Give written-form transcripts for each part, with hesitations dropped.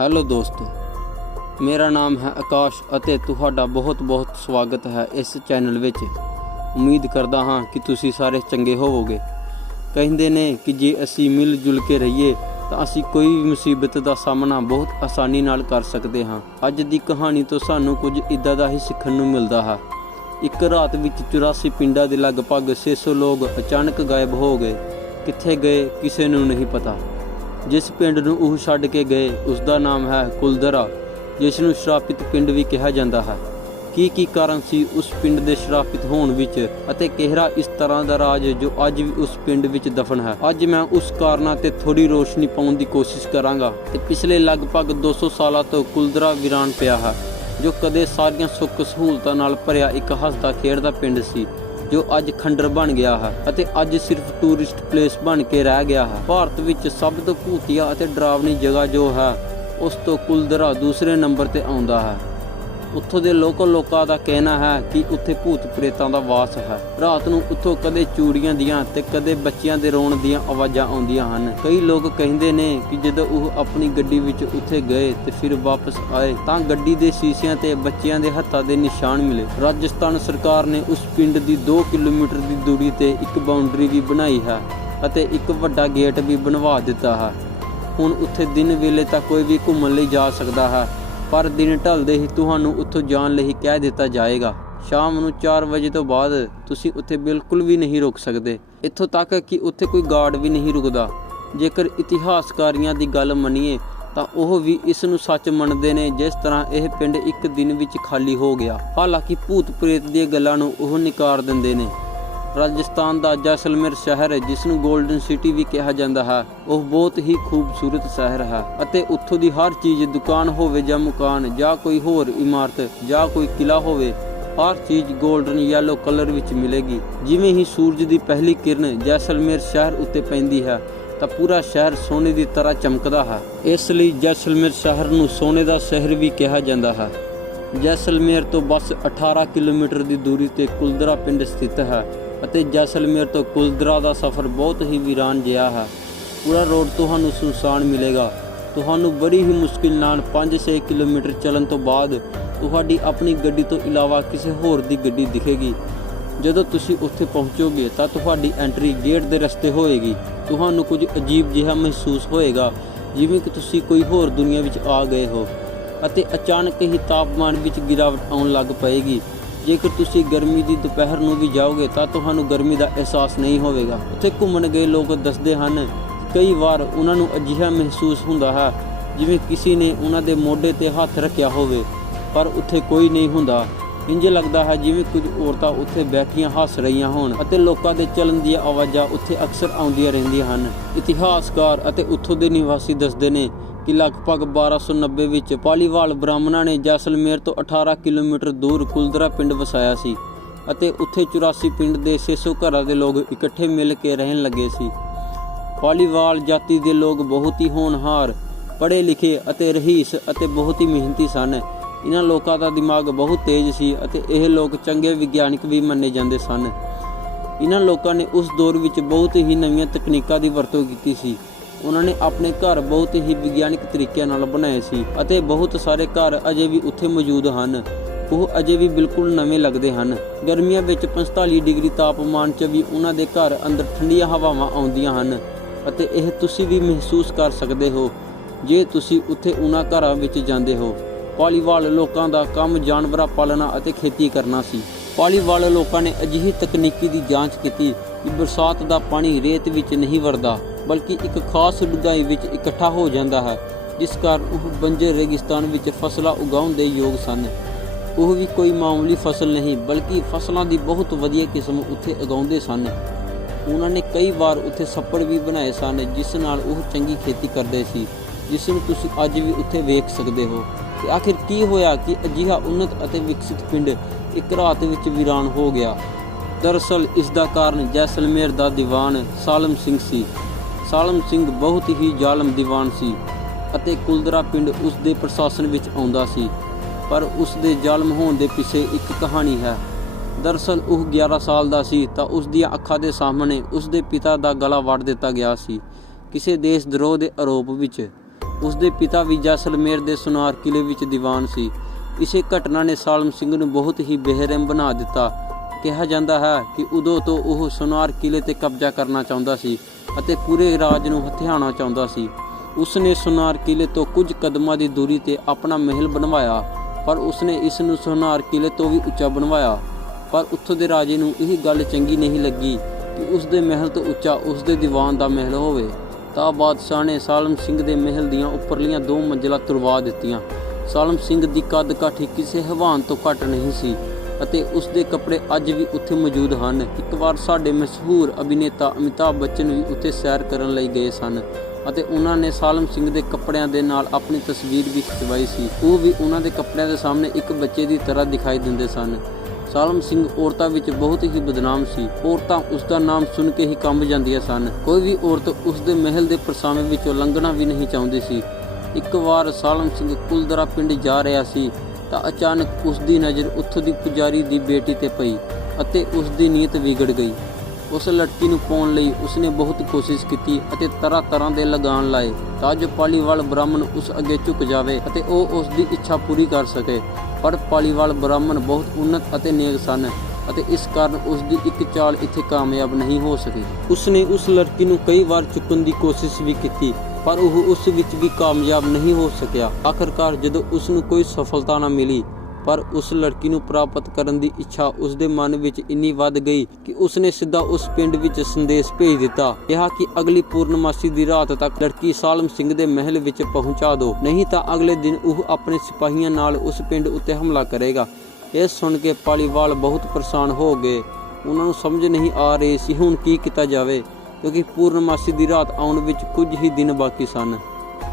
Hello ਦੋਸਤੋ, ਮੇਰਾ ਨਾਮ ਹੈ ਆਕਾਸ਼ ਅਤੇ ਤੁਹਾਡਾ ਬਹੁਤ ਸਵਾਗਤ ਹੈ ਇਸ ਚੈਨਲ ਵਿੱਚ। ਉਮੀਦ ਕਰਦਾ ਹਾਂ ਕਿ ਤੁਸੀਂ ਸਾਰੇ ਚੰਗੇ ਹੋਵੋਗੇ। ਕਹਿੰਦੇ ਨੇ ਕਿ ਜੇ ਅਸੀਂ ਮਿਲ ਜੁਲ ਕੇ ਰਹੀਏ ਤਾਂ ਅਸੀਂ ਕੋਈ ਵੀ ਮੁਸੀਬਤ ਦਾ ਸਾਹਮਣਾ ਬਹੁਤ ਆਸਾਨੀ ਨਾਲ ਕਰ ਸਕਦੇ ਹਾਂ। ਅੱਜ ਦੀ ਕਹਾਣੀ ਤੋਂ ਸਾਨੂੰ ਕੁਝ ਇੱਦਾਂ ਦਾ ਹੀ ਸਿੱਖਣ ਨੂੰ ਮਿਲਦਾ ਹੈ। ਇੱਕ ਰਾਤ ਵਿੱਚ 84 ਪਿੰਡਾਂ ਦੇ ਲਗਭਗ 600 ਲੋਕ ਅਚਾਨਕ ਗਾਇਬ ਹੋ ਗਏ। ਕਿੱਥੇ ਗਏ ਕਿਸੇ ਨੂੰ ਨਹੀਂ ਪਤਾ। ਜਿਸ ਪਿੰਡ ਨੂੰ ਉਹ ਛੱਡ ਕੇ ਗਏ ਉਸ ਦਾ ਨਾਮ ਹੈ ਕੁਲਦਰਾ, ਜਿਸ ਨੂੰ ਸ਼ਰਾਪਿਤ ਪਿੰਡ ਵੀ ਕਿਹਾ ਜਾਂਦਾ ਹੈ। ਕੀ ਕਾਰਨ ਸੀ ਉਸ ਪਿੰਡ ਦੇ ਸ਼ਰਾਪਿਤ ਹੋਣ ਵਿੱਚ ਅਤੇ ਕਿਹੜਾ ਇਸ ਤਰ੍ਹਾਂ ਦਾ ਰਾਜ ਜੋ ਅੱਜ ਵੀ ਉਸ ਪਿੰਡ ਵਿੱਚ ਦਫਨ ਹੈ। ਅੱਜ ਮੈਂ ਉਸ ਕਾਰਨਾਂ ਤੇ ਥੋੜੀ ਰੋਸ਼ਨੀ ਪਾਉਣ ਦੀ ਕੋਸ਼ਿਸ਼ ਕਰਾਂਗਾ ਤੇ ਪਿਛਲੇ ਲਗਭਗ 200 ਸਾਲਾਂ ਤੋਂ ਕੁਲਦਰਾ ਵੀਰਾਨ ਪਿਆ ਹੈ, ਜੋ ਕਦੇ ਸਾਰੀਆਂ ਸੁੱਖ ਸਹੂਲਤਾਂ ਨਾਲ ਭਰਿਆ ਇੱਕ ਹੱਸਦਾ ਖੇਡਦਾ ਪਿੰਡ ਸੀ, ਜੋ ਅੱਜ ਖੰਡਰ ਬਣ ਗਿਆ ਹੈ ਅਤੇ ਅੱਜ ਸਿਰਫ ਟੂਰਿਸਟ ਪਲੇਸ ਬਣ ਕੇ ਰਹਿ ਗਿਆ ਹੈ। ਭਾਰਤ ਵਿੱਚ ਸਭ ਤੋਂ ਭੂਤੀਆ ਅਤੇ ਡਰਾਵਨੀ ਜਗ੍ਹਾ ਜੋ ਹੈ ਉਸ ਤੋਂ ਕੁਲਦਰਾ ਦੂਸਰੇ ਨੰਬਰ ਤੇ ਆਉਂਦਾ ਹੈ। ਉੱਥੋਂ ਦੇ ਲੋਕਾਂ ਦਾ ਕਹਿਣਾ ਹੈ ਕਿ ਉੱਥੇ ਭੂਤ ਪ੍ਰੇਤਾਂ ਦਾ ਵਾਸ ਹੈ। ਰਾਤ ਨੂੰ ਉੱਥੋਂ ਕਦੇ ਚੂੜੀਆਂ ਦੀਆਂ ਤੇ ਕਦੇ ਬੱਚਿਆਂ ਦੇ ਰੋਣ ਦੀਆਂ ਆਵਾਜ਼ਾਂ ਆਉਂਦੀਆਂ ਹਨ। ਕਈ ਲੋਕ ਕਹਿੰਦੇ ਨੇ ਕਿ ਜਦੋਂ ਉਹ ਆਪਣੀ ਗੱਡੀ ਵਿੱਚ ਉੱਥੇ ਗਏ ਤੇ ਫਿਰ ਵਾਪਸ ਆਏ ਤਾਂ ਗੱਡੀ ਦੇ ਸ਼ੀਸ਼ਿਆਂ ਤੇ ਬੱਚਿਆਂ ਦੇ ਹੱਥਾਂ ਦੇ ਨਿਸ਼ਾਨ ਮਿਲੇ। ਰਾਜਸਥਾਨ ਸਰਕਾਰ ਨੇ ਉਸ ਪਿੰਡ ਦੀ 2 ਕਿਲੋਮੀਟਰ ਦੀ ਦੂਰੀ ਤੇ ਇੱਕ ਬਾਉਂਡਰੀ ਵੀ ਬਣਾਈ ਹੈ ਅਤੇ ਇੱਕ ਵੱਡਾ ਗੇਟ ਵੀ ਬਣਵਾ ਦਿੱਤਾ ਹੈ। ਹੁਣ ਉੱਥੇ ਦਿਨ ਵੇਲੇ ਤਾਂ ਕੋਈ ਵੀ ਘੁੰਮਣ ਲਈ ਜਾ ਸਕਦਾ ਹੈ, ਪਰ ਦਿਨ ਢਲਦੇ ਹੀ ਤੁਹਾਨੂੰ ਉੱਥੋਂ ਜਾਣ ਲਈ ਕਹਿ ਦਿੱਤਾ ਜਾਏਗਾ। ਸ਼ਾਮ ਨੂੰ 4 ਵਜੇ ਤੋਂ ਬਾਅਦ ਤੁਸੀਂ ਉੱਥੇ ਬਿਲਕੁਲ ਵੀ ਨਹੀਂ ਰੁਕ ਸਕਦੇ। ਇੱਥੋਂ ਤੱਕ ਕਿ ਉੱਥੇ ਕੋਈ ਗਾਰਡ ਵੀ ਨਹੀਂ ਰੁਕਦਾ। ਜੇਕਰ ਇਤਿਹਾਸਕਾਰੀਆਂ ਦੀ ਗੱਲ ਮੰਨੀਏ ਤਾਂ ਉਹ ਵੀ ਇਸ ਨੂੰ ਸੱਚ ਮੰਨਦੇ ਨੇ, ਜਿਸ ਤਰ੍ਹਾਂ ਇਹ ਪਿੰਡ ਇੱਕ ਦਿਨ ਵਿੱਚ ਖਾਲੀ ਹੋ ਗਿਆ। ਹਾਲਾਂਕਿ ਭੂਤ ਪ੍ਰੇਤ ਦੀਆਂ ਗੱਲਾਂ ਨੂੰ ਉਹ ਨਕਾਰ ਦਿੰਦੇ ਨੇ। ਰਾਜਸਥਾਨ ਦਾ ਜੈਸਲਮੇਰ ਸ਼ਹਿਰ, ਜਿਸ ਨੂੰ ਗੋਲਡਨ ਸਿਟੀ ਵੀ ਕਿਹਾ ਜਾਂਦਾ ਹੈ, ਉਹ ਬਹੁਤ ਹੀ ਖੂਬਸੂਰਤ ਸ਼ਹਿਰ ਹੈ ਅਤੇ ਉੱਥੋਂ ਦੀ ਹਰ ਚੀਜ਼, ਦੁਕਾਨ ਹੋਵੇ ਜਾਂ ਮਕਾਨ ਜਾਂ ਕੋਈ ਹੋਰ ਇਮਾਰਤ ਜਾਂ ਕੋਈ ਕਿਲਾ ਹੋਵੇ, ਹਰ ਚੀਜ਼ ਗੋਲਡਨ ਯੈਲੋ ਕਲਰ ਵਿੱਚ ਮਿਲੇਗੀ। ਜਿਵੇਂ ਹੀ ਸੂਰਜ ਦੀ ਪਹਿਲੀ ਕਿਰਨ ਜੈਸਲਮੇਰ ਸ਼ਹਿਰ ਉੱਤੇ ਪੈਂਦੀ ਹੈ ਤਾਂ ਪੂਰਾ ਸ਼ਹਿਰ ਸੋਨੇ ਦੀ ਤਰ੍ਹਾਂ ਚਮਕਦਾ ਹੈ। ਇਸ ਲਈ ਜੈਸਲਮੇਰ ਸ਼ਹਿਰ ਨੂੰ ਸੋਨੇ ਦਾ ਸ਼ਹਿਰ ਵੀ ਕਿਹਾ ਜਾਂਦਾ ਹੈ। ਜੈਸਲਮੇਰ ਤੋਂ ਬਸ 18 ਕਿਲੋਮੀਟਰ ਦੀ ਦੂਰੀ ਤੇ ਕੁਲਦਰਾ ਪਿੰਡ ਸਥਿਤ ਹੈ ਅਤੇ ਜੈਸਲਮੇਰ ਤੋਂ ਕੁਲਦਰਾ ਦਾ ਸਫ਼ਰ ਬਹੁਤ ਹੀ ਵੀਰਾਨ ਜਿਹਾ ਹੈ। ਪੂਰਾ ਰੋਡ ਤੁਹਾਨੂੰ ਸੁਨਸਾਨ ਮਿਲੇਗਾ। ਤੁਹਾਨੂੰ ਬੜੀ ਹੀ ਮੁਸ਼ਕਿਲ ਨਾਲ 5-6 ਕਿਲੋਮੀਟਰ ਚੱਲਣ ਤੋਂ ਬਾਅਦ ਤੁਹਾਡੀ ਆਪਣੀ ਗੱਡੀ ਤੋਂ ਇਲਾਵਾ ਕਿਸੇ ਹੋਰ ਦੀ ਗੱਡੀ ਦਿਖੇਗੀ। ਜਦੋਂ ਤੁਸੀਂ ਉੱਥੇ ਪਹੁੰਚੋਗੇ ਤਾਂ ਤੁਹਾਡੀ ਐਂਟਰੀ ਗੇਟ ਦੇ ਰਸਤੇ ਹੋਏਗੀ। ਤੁਹਾਨੂੰ ਕੁਝ ਅਜੀਬ ਜਿਹਾ ਮਹਿਸੂਸ ਹੋਏਗਾ, ਜਿਵੇਂ ਕਿ ਤੁਸੀਂ ਕੋਈ ਹੋਰ ਦੁਨੀਆ ਵਿੱਚ ਆ ਗਏ ਹੋ ਅਤੇ ਅਚਾਨਕ ਹੀ ਤਾਪਮਾਨ ਵਿੱਚ ਗਿਰਾਵਟ ਆਉਣ ਲੱਗ ਪਏਗੀ। ਜੇਕਰ ਤੁਸੀਂ ਗਰਮੀ ਦੀ ਦੁਪਹਿਰ ਨੂੰ ਵੀ ਜਾਓਗੇ ਤਾਂ ਤੁਹਾਨੂੰ ਗਰਮੀ ਦਾ ਅਹਿਸਾਸ ਨਹੀਂ ਹੋਵੇਗਾ। ਉੱਥੇ ਘੁੰਮਣ ਗਏ ਲੋਕ ਦੱਸਦੇ ਹਨ ਕਈ ਵਾਰ ਉਹਨਾਂ ਨੂੰ ਅਜਿਹਾ ਮਹਿਸੂਸ ਹੁੰਦਾ ਹੈ ਜਿਵੇਂ ਕਿਸੇ ਨੇ ਉਹਨਾਂ ਦੇ ਮੋਢੇ ਤੇ ਹੱਥ ਰੱਖਿਆ ਹੋਵੇ, ਪਰ ਉੱਥੇ ਕੋਈ ਨਹੀਂ ਹੁੰਦਾ। ਇੰਜ ਲੱਗਦਾ ਹੈ ਜਿਵੇਂ ਕੁਝ ਔਰਤਾਂ ਉੱਥੇ ਬੈਠੀਆਂ ਹੱਸ ਰਹੀਆਂ ਹੋਣ ਅਤੇ ਲੋਕਾਂ ਦੇ ਚੱਲਣ ਦੀਆਂ ਆਵਾਜ਼ਾਂ ਉੱਥੇ ਅਕਸਰ ਆਉਂਦੀਆਂ ਰਹਿੰਦੀਆਂ ਹਨ। ਇਤਿਹਾਸਕਾਰ ਅਤੇ ਉੱਥੋਂ ਦੇ ਨਿਵਾਸੀ ਦੱਸਦੇ ਨੇ ਕਿ ਲਗਭਗ 1290 ਵਿੱਚ ਪਾਲੀਵਾਲ ਬ੍ਰਾਹਮਣਾਂ ਨੇ ਜੈਸਲਮੇਰ ਤੋਂ 18 ਕਿਲੋਮੀਟਰ ਦੂਰ ਕੁਲਦਰਾ ਪਿੰਡ ਵਸਾਇਆ ਸੀ ਅਤੇ ਉੱਥੇ 84 ਪਿੰਡ ਦੇ 600 ਘਰਾਂ ਦੇ ਲੋਕ ਇਕੱਠੇ ਮਿਲ ਕੇ ਰਹਿਣ ਲੱਗੇ ਸੀ। ਪਾਲੀਵਾਲ ਜਾਤੀ ਦੇ ਲੋਕ ਬਹੁਤ ਹੀ ਹੋਣਹਾਰ, ਪੜ੍ਹੇ ਲਿਖੇ ਅਤੇ ਰਹੀਸ ਅਤੇ ਬਹੁਤ ਹੀ ਮਿਹਨਤੀ ਸਨ। ਇਹਨਾਂ ਲੋਕਾਂ ਦਾ ਦਿਮਾਗ ਬਹੁਤ ਤੇਜ਼ ਸੀ ਅਤੇ ਇਹ ਲੋਕ ਚੰਗੇ ਵਿਗਿਆਨਿਕ ਵੀ ਮੰਨੇ ਜਾਂਦੇ ਸਨ। ਇਹਨਾਂ ਲੋਕਾਂ ਨੇ ਉਸ ਦੌਰ ਵਿੱਚ ਬਹੁਤ ਹੀ ਨਵੀਆਂ ਤਕਨੀਕਾਂ ਦੀ ਵਰਤੋਂ ਕੀਤੀ ਸੀ। ਉਹਨਾਂ ਨੇ ਆਪਣੇ ਘਰ ਬਹੁਤ ਹੀ ਵਿਗਿਆਨਿਕ ਤਰੀਕਿਆਂ ਨਾਲ ਬਣਾਏ ਸੀ ਅਤੇ ਬਹੁਤ ਸਾਰੇ ਘਰ ਅਜੇ ਵੀ ਉੱਥੇ ਮੌਜੂਦ ਹਨ। ਉਹ ਅਜੇ ਵੀ ਬਿਲਕੁਲ ਨਵੇਂ ਲੱਗਦੇ ਹਨ। ਗਰਮੀਆਂ ਵਿੱਚ 45 ਡਿਗਰੀ ਤਾਪਮਾਨ 'ਚ ਵੀ ਉਹਨਾਂ ਦੇ ਘਰ ਅੰਦਰ ਠੰਡੀਆਂ ਹਵਾਵਾਂ ਆਉਂਦੀਆਂ ਹਨ ਅਤੇ ਇਹ ਤੁਸੀਂ ਵੀ ਮਹਿਸੂਸ ਕਰ ਸਕਦੇ ਹੋ ਜੇ ਤੁਸੀਂ ਉੱਥੇ ਉਹਨਾਂ ਘਰਾਂ ਵਿੱਚ ਜਾਂਦੇ ਹੋ। ਪਾਲੀਵਾਲ ਲੋਕਾਂ ਦਾ ਕੰਮ ਜਾਨਵਰਾਂ ਪਾਲਣਾ ਅਤੇ ਖੇਤੀ ਕਰਨਾ ਸੀ। ਪਾਲੀਵਾਲ ਲੋਕਾਂ ਨੇ ਅਜਿਹੀ ਤਕਨੀਕੀ ਦੀ ਜਾਂਚ ਕੀਤੀ ਕਿ ਬਰਸਾਤ ਦਾ ਪਾਣੀ ਰੇਤ ਵਿੱਚ ਨਹੀਂ ਵਰਦਾ, ਬਲਕਿ ਇੱਕ ਖਾਸ ਡੂੰਘਾਈ ਵਿੱਚ ਇਕੱਠਾ ਹੋ ਜਾਂਦਾ ਹੈ, ਜਿਸ ਕਾਰਨ ਉਹ ਬੰਜਰ ਰੇਗਿਸਤਾਨ ਵਿੱਚ ਫਸਲਾਂ ਉਗਾਉਣ ਦੇ ਯੋਗ ਸਨ। ਉਹ ਵੀ ਕੋਈ ਮਾਮੂਲੀ ਫਸਲ ਨਹੀਂ, ਬਲਕਿ ਫਸਲਾਂ ਦੀ ਬਹੁਤ ਵਧੀਆ ਕਿਸਮ ਉੱਥੇ ਉਗਾਉਂਦੇ ਸਨ। ਉਹਨਾਂ ਨੇ ਕਈ ਵਾਰ ਉੱਥੇ ਛੱਪੜ ਵੀ ਬਣਾਏ ਸਨ, ਜਿਸ ਨਾਲ ਉਹ ਚੰਗੀ ਖੇਤੀ ਕਰਦੇ ਸੀ, ਜਿਸ ਨੂੰ ਤੁਸੀਂ ਅੱਜ ਵੀ ਉੱਥੇ ਵੇਖ ਸਕਦੇ ਹੋ। ਤੇ ਆਖਿਰ ਕੀ ਹੋਇਆ ਕਿ ਅਜਿਹਾ ਉੱਨਤ ਅਤੇ ਵਿਕਸਿਤ ਪਿੰਡ ਇੱਕ ਰਾਤ ਵਿੱਚ ਵੀਰਾਨ ਹੋ ਗਿਆ? ਦਰਅਸਲ ਇਸ ਦਾ ਕਾਰਨ ਜੈਸਲਮੇਰ ਦਾ ਦੀਵਾਨ ਸਾਲਮ ਸਿੰਘ ਸੀ। ਸਾਲਮ ਸਿੰਘ ਬਹੁਤ ਹੀ ਜ਼ਾਲਮ ਦੀਵਾਨ ਸੀ ਅਤੇ ਕੁਲਦਰਾ ਪਿੰਡ ਉਸ ਦੇ ਪ੍ਰਸ਼ਾਸਨ ਵਿੱਚ ਆਉਂਦਾ ਸੀ, ਪਰ ਉਸ ਦੇ ਜ਼ਾਲਮ ਹੋਣ ਦੇ ਪਿੱਛੇ ਇੱਕ ਕਹਾਣੀ ਹੈ। ਦਰਅਸਲ ਉਹ 11 ਸਾਲ ਦਾ ਸੀ ਤਾਂ ਉਸ ਦੀਆਂ ਅੱਖਾਂ ਦੇ ਸਾਹਮਣੇ ਉਸ ਦੇ ਪਿਤਾ ਦਾ ਗਲਾ ਵੱਢ ਦਿੱਤਾ ਗਿਆ ਸੀ ਕਿਸੇ ਦੇਸ਼ ਦਰੋਹ ਦੇ ਆਰੋਪ ਵਿੱਚ। ਉਸਦੇ ਪਿਤਾ ਵੀ ਜੈਸਲਮੇਰ ਦੇ ਸੁਨਾਰ ਕਿਲੇ ਵਿੱਚ ਦੀਵਾਨ ਸੀ। ਇਸੇ ਘਟਨਾ ਨੇ ਸਾਲਮ ਸਿੰਘ ਨੂੰ ਬਹੁਤ ਹੀ ਬੇਰਹਿਮ ਬਣਾ ਦਿੱਤਾ। ਕਿਹਾ ਜਾਂਦਾ ਹੈ ਕਿ ਉਦੋਂ ਤੋਂ ਉਹ ਸੁਨਾਰ ਕਿਲੇ ਤੇ ਕਬਜ਼ਾ ਕਰਨਾ ਚਾਹੁੰਦਾ ਸੀ ਅਤੇ ਪੂਰੇ ਰਾਜ ਨੂੰ ਹਥਿਆਉਣਾ ਚਾਹੁੰਦਾ ਸੀ। ਉਸਨੇ ਸੁਨਾਰ ਕਿਲੇ ਤੋਂ ਕੁਝ ਕਦਮਾਂ ਦੀ ਦੂਰੀ ਤੇ ਆਪਣਾ ਮਹਿਲ ਬਣਵਾਇਆ, ਪਰ ਉਸਨੇ ਇਸ ਨੂੰ ਸੁਨਾਰ ਕਿਲੇ ਤੋਂ ਵੀ ਉੱਚਾ ਬਣਵਾਇਆ। ਪਰ ਉੱਥੋਂ ਦੇ ਰਾਜੇ ਨੂੰ ਇਹ ਗੱਲ ਚੰਗੀ ਨਹੀਂ ਲੱਗੀ ਕਿ ਉਸਦੇ ਮਹਿਲ ਤੋਂ ਉੱਚਾ ਉਸਦੇ ਦੀਵਾਨ ਦਾ ਮਹਿਲ ਹੋਵੇ। ਤਾਂ ਬਾਦਸ਼ਾਹ ਨੇ ਸਾਲਮ ਸਿੰਘ ਦੇ ਮਹਿਲ ਦੀਆਂ ਉੱਪਰਲੀਆਂ 2 ਮੰਜ਼ਿਲਾਂ ਤੁੜਵਾ ਦਿੱਤੀਆਂ। ਸਾਲਮ ਸਿੰਘ ਦੀ ਕੱਦ ਕਾਠੀ ਕਿਸੇ ਹਵਾਨ ਤੋਂ ਘੱਟ ਨਹੀਂ ਸੀ ਅਤੇ ਉਸਦੇ ਕੱਪੜੇ ਅੱਜ ਵੀ ਉੱਥੇ ਮੌਜੂਦ ਹਨ। ਇੱਕ ਵਾਰ ਸਾਡੇ ਮਸ਼ਹੂਰ ਅਭਿਨੇਤਾ ਅਮਿਤਾਭ ਬੱਚਨ ਵੀ ਉੱਥੇ ਸੈਰ ਕਰਨ ਲਈ ਗਏ ਸਨ ਅਤੇ ਉਹਨਾਂ ਨੇ ਸਾਲਮ ਸਿੰਘ ਦੇ ਕੱਪੜਿਆਂ ਦੇ ਨਾਲ ਆਪਣੀ ਤਸਵੀਰ ਵੀ ਖਿਚਵਾਈ ਸੀ। ਉਹ ਵੀ ਉਹਨਾਂ ਦੇ ਕੱਪੜਿਆਂ ਦੇ ਸਾਹਮਣੇ ਇੱਕ ਬੱਚੇ ਦੀ ਤਰ੍ਹਾਂ ਦਿਖਾਈ ਦਿੰਦੇ ਸਨ। ਸਾਲਮ ਸਿੰਘ ਔਰਤਾਂ ਵਿੱਚ ਬਹੁਤ ਹੀ ਬਦਨਾਮ ਸੀ। ਔਰਤਾਂ ਉਸ ਦਾ ਨਾਮ ਸੁਣ ਕੇ ਹੀ ਕੰਬ ਜਾਂਦੀਆਂ ਸਨ। ਕੋਈ ਵੀ ਔਰਤ ਉਸ ਦੇ ਮਹਿਲ ਦੇ ਪਰਛਾਵੇਂ ਵਿੱਚੋਂ ਲੰਘਣਾ ਵੀ ਨਹੀਂ ਚਾਹੁੰਦੀ ਸੀ। ਇੱਕ ਵਾਰ ਸਾਲਮ ਸਿੰਘ ਕੁਲਦਰਾ ਪਿੰਡ ਜਾ ਰਿਹਾ ਸੀ ਤਾਂ ਅਚਾਨਕ ਉਸ ਦੀ ਨਜ਼ਰ ਉੱਥੋਂ ਦੀ ਪੁਜਾਰੀ ਦੀ ਬੇਟੀ ਤੇ ਪਈ ਅਤੇ ਉਸ ਦੀ ਨੀਅਤ ਵਿਗੜ ਗਈ। ਉਸ ਲੜਕੀ ਨੂੰ ਪਾਉਣ ਲਈ ਉਸਨੇ ਬਹੁਤ ਕੋਸ਼ਿਸ਼ ਕੀਤੀ ਅਤੇ ਤਰ੍ਹਾਂ ਦੇ ਲਗਾਨ ਲਾਏ ਤਾਂ ਜੋ ਪਾਲੀਵਾਲ ਬ੍ਰਾਹਮਣ ਉਸ ਅੱਗੇ ਝੁਕ ਜਾਵੇ ਅਤੇ ਉਹ ਉਸ ਦੀ ਇੱਛਾ ਪੂਰੀ ਕਰ ਸਕੇ। ਪਰ ਪਾਲੀਵਾਲ ਬ੍ਰਾਹਮਣ ਬਹੁਤ ਉੱਨਤ ਅਤੇ ਨੇਕ ਸਨ ਅਤੇ ਇਸ ਕਾਰਨ ਉਸ ਦੀ ਇੱਕ ਚਾਲ ਇੱਥੇ ਕਾਮਯਾਬ ਨਹੀਂ ਹੋ ਸਕੀ। ਉਸਨੇ ਉਸ ਲੜਕੀ ਨੂੰ ਕਈ ਵਾਰ ਚੁੱਕਣ ਦੀ ਕੋਸ਼ਿਸ਼ ਵੀ ਕੀਤੀ, ਪਰ ਉਹ ਉਸ ਵਿੱਚ ਵੀ ਕਾਮਯਾਬ ਨਹੀਂ ਹੋ ਸਕਿਆ। ਆਖਰਕਾਰ ਜਦੋਂ ਉਸ ਨੂੰ ਕੋਈ ਸਫਲਤਾ ਨਾ ਮਿਲੀ, ਪਰ ਉਸ ਲੜਕੀ ਨੂੰ ਪ੍ਰਾਪਤ ਕਰਨ ਦੀ ਇੱਛਾ ਉਸ ਦੇ ਮਨ ਵਿੱਚ ਇੰਨੀ ਵੱਧ ਗਈ ਕਿ ਉਸਨੇ ਸਿੱਧਾ ਉਸ ਪਿੰਡ ਵਿੱਚ ਸੰਦੇਸ਼ ਭੇਜ ਦਿੱਤਾ। ਕਿਹਾ ਕਿ ਅਗਲੀ ਪੂਰਨਮਾਸੀ ਦੀ ਰਾਤ ਤੱਕ ਲੜਕੀ ਸਾਲਮ ਸਿੰਘ ਦੇ ਮਹਿਲ ਵਿੱਚ ਪਹੁੰਚਾ ਦਿਓ, ਨਹੀਂ ਤਾਂ ਅਗਲੇ ਦਿਨ ਉਹ ਆਪਣੇ ਸਿਪਾਹੀਆਂ ਨਾਲ ਉਸ ਪਿੰਡ ਉੱਤੇ ਹਮਲਾ ਕਰੇਗਾ। ਇਹ ਸੁਣ ਕੇ ਪਾਲੀਵਾਲ ਬਹੁਤ ਪਰੇਸ਼ਾਨ ਹੋ ਗਏ। ਉਹਨਾਂ ਨੂੰ ਸਮਝ ਨਹੀਂ ਆ ਰਹੀ ਸੀ ਹੁਣ ਕੀ ਕੀਤਾ ਜਾਵੇ, ਕਿਉਂਕਿ ਪੂਰਨਮਾਸੀ ਦੀ ਰਾਤ ਆਉਣ ਵਿੱਚ ਕੁਝ ਹੀ ਦਿਨ ਬਾਕੀ ਸਨ।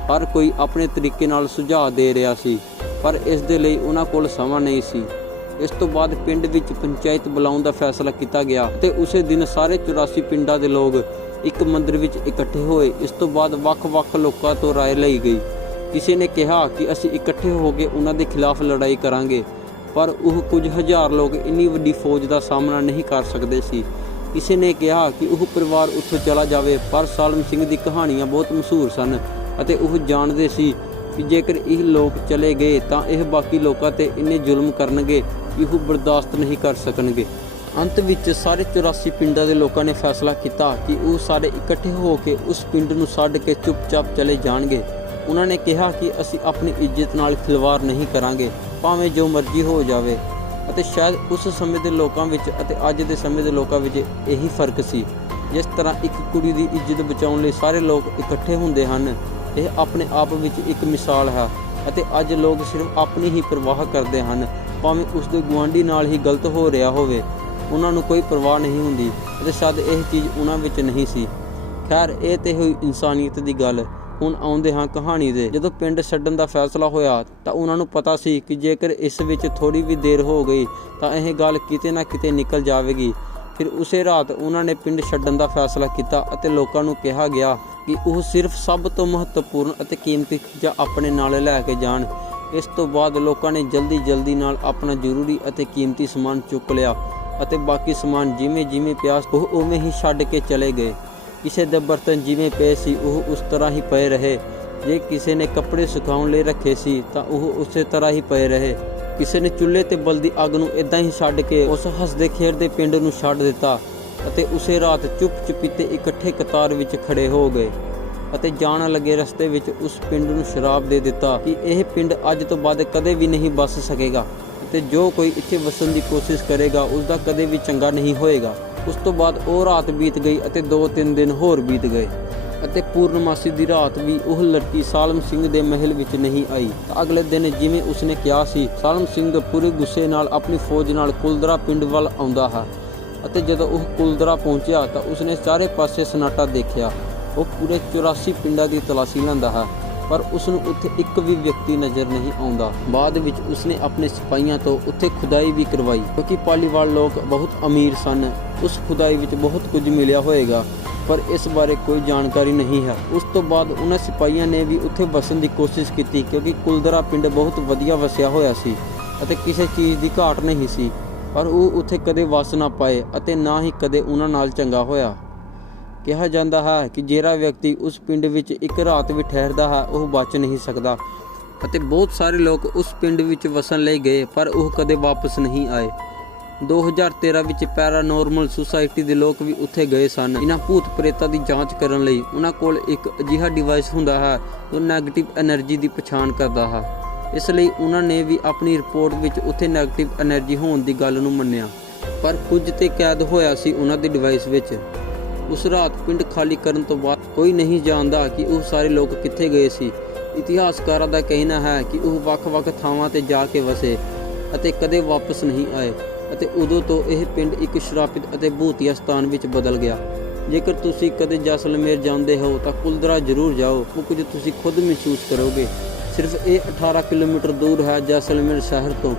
ਹਰ ਕੋਈ ਆਪਣੇ ਤਰੀਕੇ ਨਾਲ ਸੁਝਾਅ ਦੇ ਰਿਹਾ ਸੀ, ਪਰ ਇਸ ਦੇ ਲਈ ਉਹਨਾਂ ਕੋਲ ਸਮਾਂ ਨਹੀਂ ਸੀ। ਇਸ ਤੋਂ ਬਾਅਦ ਪਿੰਡ ਵਿੱਚ ਪੰਚਾਇਤ ਬੁਲਾਉਣ ਦਾ ਫੈਸਲਾ ਕੀਤਾ ਗਿਆ ਤੇ ਉਸੇ ਦਿਨ ਸਾਰੇ 84 ਪਿੰਡਾਂ ਦੇ ਲੋਕ ਇੱਕ ਮੰਦਿਰ ਵਿੱਚ ਇਕੱਠੇ ਹੋਏ। ਇਸ ਤੋਂ ਬਾਅਦ ਵੱਖ-ਵੱਖ ਲੋਕਾਂ ਤੋਂ ਰਾਏ ਲਈ ਗਈ। ਕਿਸੇ ਨੇ ਕਿਹਾ ਕਿ ਅਸੀਂ ਇਕੱਠੇ ਹੋ ਕੇ ਉਹਨਾਂ ਦੇ ਖਿਲਾਫ ਲੜਾਈ ਕਰਾਂਗੇ, ਪਰ ਉਹ ਕੁਝ ਹਜ਼ਾਰ ਲੋਕ ਇੰਨੀ ਵੱਡੀ ਫੌਜ ਦਾ ਸਾਹਮਣਾ ਨਹੀਂ ਕਰ ਸਕਦੇ ਸੀ। ਕਿਸੇ ਨੇ ਕਿਹਾ ਕਿ ਉਹ ਪਰਿਵਾਰ ਉੱਥੋਂ ਚਲਾ ਜਾਵੇ, ਪਰ ਸਾਲਮ ਸਿੰਘ ਦੀ ਕਹਾਣੀਆਂ ਬਹੁਤ ਮਸ਼ਹੂਰ ਸਨ ਅਤੇ ਉਹ ਜਾਣਦੇ ਸੀ ਕਿ ਜੇਕਰ ਇਹ ਲੋਕ ਚਲੇ ਗਏ ਤਾਂ ਇਹ ਬਾਕੀ ਲੋਕਾਂ ਤੇ ਇੰਨੇ ਜ਼ੁਲਮ ਕਰਨਗੇ ਕਿ ਉਹ ਬਰਦਾਸ਼ਤ ਨਹੀਂ ਕਰ ਸਕਣਗੇ। ਅੰਤ ਵਿੱਚ ਸਾਰੇ 84 ਪਿੰਡਾਂ ਦੇ ਲੋਕਾਂ ਨੇ ਫੈਸਲਾ ਕੀਤਾ ਕਿ ਉਹ ਸਾਰੇ ਇਕੱਠੇ ਹੋ ਕੇ ਉਸ ਪਿੰਡ ਨੂੰ ਛੱਡ ਕੇ ਚੁੱਪਚਾਪ ਚਲੇ ਜਾਣਗੇ। ਉਹਨਾਂ ਨੇ ਕਿਹਾ ਕਿ ਅਸੀਂ ਆਪਣੀ ਇੱਜ਼ਤ ਨਾਲ ਖਿਲਵਾੜ ਨਹੀਂ ਕਰਾਂਗੇ, ਭਾਵੇਂ ਜੋ ਮਰਜ਼ੀ ਹੋ ਜਾਵੇ। ਅਤੇ ਸ਼ਾਇਦ ਉਸ ਸਮੇਂ ਦੇ ਲੋਕਾਂ ਵਿੱਚ ਅਤੇ ਅੱਜ ਦੇ ਸਮੇਂ ਦੇ ਲੋਕਾਂ ਵਿੱਚ ਇਹੀ ਫਰਕ ਸੀ। ਜਿਸ ਤਰ੍ਹਾਂ ਇੱਕ ਕੁੜੀ ਦੀ ਇੱਜ਼ਤ ਬਚਾਉਣ ਲਈ ਸਾਰੇ ਲੋਕ ਇਕੱਠੇ ਹੁੰਦੇ ਹਨ, ਇਹ ਆਪਣੇ ਆਪ ਵਿੱਚ ਇੱਕ ਮਿਸਾਲ ਹੈ। ਅਤੇ ਅੱਜ ਲੋਕ ਸਿਰਫ ਆਪਣੀ ਹੀ ਪਰਵਾਹ ਕਰਦੇ ਹਨ, ਭਾਵੇਂ ਉਸ ਦੇ ਗੁਆਂਢੀ ਨਾਲ ਹੀ ਗਲਤ ਹੋ ਰਿਹਾ ਹੋਵੇ। ਉਹਨਾਂ ਨੂੰ ਕੋਈ ਪਰਵਾਹ ਨਹੀਂ ਹੁੰਦੀ ਅਤੇ ਸ਼ਾਇਦ ਇਹ ਚੀਜ਼ ਉਹਨਾਂ ਵਿੱਚ ਨਹੀਂ ਸੀ। ਖੈਰ, ਇਹ ਤੇ ਹੋਈ ਇਨਸਾਨੀਅਤ ਦੀ ਗੱਲ। ਹੁਣ ਆਉਂਦੇ ਹਾਂ ਕਹਾਣੀ ਦੇ। ਜਦੋਂ ਪਿੰਡ ਛੱਡਣ ਦਾ ਫੈਸਲਾ ਹੋਇਆ ਤਾਂ ਉਹਨਾਂ ਨੂੰ ਪਤਾ ਸੀ ਕਿ ਜੇਕਰ ਇਸ ਵਿੱਚ ਥੋੜੀ ਵੀ ਦੇਰ ਹੋ ਗਈ ਤਾਂ ਇਹ ਗੱਲ ਕਿਤੇ ਨਾ ਕਿਤੇ ਨਿਕਲ ਜਾਵੇਗੀ। ਫਿਰ ਉਸੇ ਰਾਤ ਉਹਨਾਂ ਨੇ ਪਿੰਡ ਛੱਡਣ ਦਾ ਫੈਸਲਾ ਕੀਤਾ ਅਤੇ ਲੋਕਾਂ ਨੂੰ ਕਿਹਾ ਗਿਆ ਕਿ ਉਹ ਸਿਰਫ ਸਭ ਤੋਂ ਮਹੱਤਵਪੂਰਨ ਅਤੇ ਕੀਮਤੀ ਚੀਜ਼ਾਂ ਆਪਣੇ ਨਾਲ ਲੈ ਕੇ ਜਾਣ। ਇਸ ਤੋਂ ਬਾਅਦ ਲੋਕਾਂ ਨੇ ਜਲਦੀ ਨਾਲ ਆਪਣਾ ਜ਼ਰੂਰੀ ਅਤੇ ਕੀਮਤੀ ਸਮਾਨ ਚੁੱਕ ਲਿਆ ਅਤੇ ਬਾਕੀ ਸਮਾਨ ਜਿਵੇਂ ਪਿਆ ਉਹ ਉਵੇਂ ਹੀ ਛੱਡ ਕੇ ਚਲੇ ਗਏ। ਕਿਸੇ ਦੇ ਬਰਤਨ ਜਿਵੇਂ ਪਏ ਸੀ ਉਹ ਉਸ ਤਰ੍ਹਾਂ ਹੀ ਪਏ ਰਹੇ। ਜੇ ਕਿਸੇ ਨੇ ਕੱਪੜੇ ਸੁਕਾਉਣ ਲਈ ਰੱਖੇ ਸੀ ਤਾਂ ਉਹ ਉਸੇ ਤਰ੍ਹਾਂ ਹੀ ਪਏ ਰਹੇ। ਕਿਸੇ ਨੇ ਚੁੱਲ੍ਹੇ ਤੇ ਬਲਦੀ ਅੱਗ ਨੂੰ ਇਦਾਂ ਹੀ ਛੱਡ ਕੇ ਉਸ ਹੱਸਦੇ ਖੇਡਦੇ ਪਿੰਡ ਨੂੰ ਛੱਡ ਦਿੱਤਾ ਅਤੇ ਉਸੇ ਰਾਤ ਚੁੱਪ-ਚੁਪੀਤੇ ਇਕੱਠੇ ਕਤਾਰ ਵਿੱਚ ਖੜੇ ਹੋ ਗਏ ਅਤੇ ਜਾਣ ਲੱਗੇ ਰਸਤੇ ਵਿੱਚ ਉਸ ਪਿੰਡ ਨੂੰ ਸ਼ਰਾਪ ਦੇ ਦਿੱਤਾ ਕਿ ਇਹ ਪਿੰਡ ਅੱਜ ਤੋਂ ਬਾਅਦ ਕਦੇ ਵੀ ਨਹੀਂ ਵੱਸ ਸਕੇਗਾ ਅਤੇ ਜੋ ਕੋਈ ਇੱਥੇ ਵਸਣ ਦੀ ਕੋਸ਼ਿਸ਼ ਕਰੇਗਾ ਉਸ ਦਾ ਕਦੇ ਵੀ ਚੰਗਾ ਨਹੀਂ ਹੋਏਗਾ। ਉਸ ਤੋਂ ਬਾਅਦ ਉਹ ਰਾਤ ਬੀਤ ਗਈ ਅਤੇ 2-3 ਦਿਨ ਹੋਰ ਬੀਤ ਗਏ ਅਤੇ ਪੂਰਨਮਾਸੀ ਦੀ ਰਾਤ ਵੀ ਉਹ ਲੜਕੀ ਸਾਲਮ ਸਿੰਘ ਦੇ ਮਹਿਲ ਵਿੱਚ ਨਹੀਂ ਆਈ। ਤਾਂ ਅਗਲੇ ਦਿਨ ਜਿਵੇਂ ਉਸਨੇ ਕਿਹਾ ਸੀ, ਸਾਲਮ ਸਿੰਘ ਪੂਰੇ ਗੁੱਸੇ ਨਾਲ ਆਪਣੀ ਫੌਜ ਨਾਲ ਕੁਲਦਰਾ ਪਿੰਡ ਵੱਲ ਆਉਂਦਾ ਹੈ ਅਤੇ ਜਦੋਂ ਉਹ ਕੁਲਦਰਾ ਪਹੁੰਚਿਆ ਤਾਂ ਉਸਨੇ ਚਾਰੇ ਪਾਸੇ ਸਨਾਟਾ ਦੇਖਿਆ। ਉਹ ਪੂਰੇ 84 ਪਿੰਡਾਂ ਦੀ ਤਲਾਸ਼ੀ ਲੈਂਦਾ ਹੈ, ਪਰ ਉਸ ਨੂੰ ਉੱਥੇ ਇੱਕ ਵੀ ਵਿਅਕਤੀ ਨਜ਼ਰ ਨਹੀਂ ਆਉਂਦਾ। ਬਾਅਦ ਵਿੱਚ ਉਸਨੇ ਆਪਣੇ ਸਿਪਾਹੀਆਂ ਤੋਂ ਉੱਥੇ ਖੁਦਾਈ ਵੀ ਕਰਵਾਈ, ਕਿਉਂਕਿ ਪਾਲੀਵਾਲ ਲੋਕ ਬਹੁਤ ਅਮੀਰ ਸਨ। ਉਸ ਖੁਦਾਈ ਵਿੱਚ ਬਹੁਤ ਕੁਝ ਮਿਲਿਆ ਹੋਏਗਾ, ਪਰ ਇਸ ਬਾਰੇ ਕੋਈ ਜਾਣਕਾਰੀ ਨਹੀਂ ਹੈ। ਉਸ ਤੋਂ ਬਾਅਦ ਉਹਨਾਂ ਸਿਪਾਹੀਆਂ ਨੇ ਵੀ ਉੱਥੇ ਵਸਣ ਦੀ ਕੋਸ਼ਿਸ਼ ਕੀਤੀ, ਕਿਉਂਕਿ ਕੁਲਦਰਾ ਪਿੰਡ ਬਹੁਤ ਵਧੀਆ ਵਸਿਆ ਹੋਇਆ ਸੀ ਅਤੇ ਕਿਸੇ ਚੀਜ਼ ਦੀ ਘਾਟ ਨਹੀਂ ਸੀ, ਪਰ ਉਹ ਉੱਥੇ ਕਦੇ ਵਸ ਨਾ ਪਾਏ ਅਤੇ ਨਾ ਹੀ ਕਦੇ ਉਹਨਾਂ ਨਾਲ ਚੰਗਾ ਹੋਇਆ। ਕਿਹਾ ਜਾਂਦਾ ਹੈ ਕਿ ਜਿਹੜਾ ਵਿਅਕਤੀ ਉਸ ਪਿੰਡ ਵਿੱਚ ਇੱਕ ਰਾਤ ਵੀ ਠਹਿਰਦਾ ਹੈ ਉਹ ਬਚ ਨਹੀਂ ਸਕਦਾ ਅਤੇ ਬਹੁਤ ਸਾਰੇ ਲੋਕ ਉਸ ਪਿੰਡ ਵਿੱਚ ਵਸਣ ਲਈ ਗਏ ਪਰ ਉਹ ਕਦੇ ਵਾਪਸ ਨਹੀਂ ਆਏ। 2013 ਵਿੱਚ ਪੈਰਾਨੋਰਮਲ ਸੁਸਾਇਟੀ ਦੇ ਲੋਕ ਵੀ ਉੱਥੇ ਗਏ ਸਨ। ਇਹਨਾਂ ਭੂਤ ਪ੍ਰੇਤਾਂ ਦੀ ਜਾਂਚ ਕਰਨ ਲਈ ਉਹਨਾਂ ਕੋਲ ਇੱਕ ਅਜਿਹਾ ਡਿਵਾਈਸ ਹੁੰਦਾ ਹੈ ਜੋ ਨੈਗੇਟਿਵ એનર્ਜੀ ਦੀ ਪਛਾਣ ਕਰਦਾ ਹੈ। ਇਸ ਲਈ ਉਹਨਾਂ ਨੇ ਵੀ ਆਪਣੀ ਰਿਪੋਰਟ ਵਿੱਚ ਉੱਥੇ ਨੈਗੇਟਿਵ એનર્ਜੀ ਹੋਣ ਦੀ ਗੱਲ ਨੂੰ ਮੰਨਿਆ, ਪਰ ਕੁਝ ਤੇ ਕੈਦ ਹੋਇਆ ਸੀ ਉਹਨਾਂ ਦੇ ਡਿਵਾਈਸ ਵਿੱਚ। ਉਸ ਰਾਤ ਪਿੰਡ ਖਾਲੀ ਕਰਨ ਤੋਂ ਬਾਅਦ ਕੋਈ ਨਹੀਂ ਜਾਣਦਾ ਕਿ ਉਹ ਸਾਰੇ ਲੋਕ ਕਿੱਥੇ ਗਏ ਸੀ। ਇਤਿਹਾਸਕਾਰਾਂ ਦਾ ਕਹਿਣਾ ਹੈ ਕਿ ਉਹ ਵੱਖ-ਵੱਖ ਥਾਵਾਂ ਤੇ ਜਾ ਕੇ ਵਸੇ ਅਤੇ ਕਦੇ ਵਾਪਸ ਨਹੀਂ ਆਏ ਅਤੇ ਉਦੋਂ ਤੋਂ ਇਹ ਪਿੰਡ ਇੱਕ ਸ਼ਰਾਪਿਤ ਅਤੇ ਭੂਤੀਆ ਸਥਾਨ ਵਿੱਚ ਬਦਲ ਗਿਆ। ਜੇਕਰ ਤੁਸੀਂ ਕਦੇ ਜੈਸਲਮੇਰ ਜਾਂਦੇ ਹੋ ਤਾਂ ਕੁਲਦਰਾ ਜ਼ਰੂਰ ਜਾਓ, ਉਹ ਕੁਝ ਤੁਸੀਂ ਖੁਦ ਮਹਿਸੂਸ ਕਰੋਗੇ। ਸਿਰਫ ਇਹ 18 ਕਿਲੋਮੀਟਰ ਦੂਰ ਹੈ ਜੈਸਲਮੇਰ ਸ਼ਹਿਰ ਤੋਂ।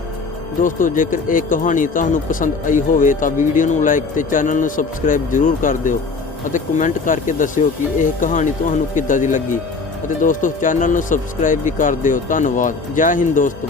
ਦੋਸਤੋ, ਜੇਕਰ ਇਹ ਕਹਾਣੀ ਤੁਹਾਨੂੰ ਪਸੰਦ ਆਈ ਹੋਵੇ ਤਾਂ ਵੀਡੀਓ ਨੂੰ ਲਾਈਕ ਤੇ ਚੈਨਲ ਨੂੰ ਸਬਸਕ੍ਰਾਈਬ ਜ਼ਰੂਰ ਕਰ ਦਿਓ ਅਤੇ ਕਮੈਂਟ ਕਰਕੇ ਦੱਸਿਓ ਕਿ ਇਹ ਕਹਾਣੀ ਤੁਹਾਨੂੰ ਕਿੱਦਾਂ ਦੀ ਲੱਗੀ। ਅਤੇ ਦੋਸਤੋ, ਚੈਨਲ ਨੂੰ ਸਬਸਕ੍ਰਾਈਬ ਵੀ ਕਰ ਦਿਓ। ਧੰਨਵਾਦ। ਜੈ ਹਿੰਦ ਦੋਸਤੋ।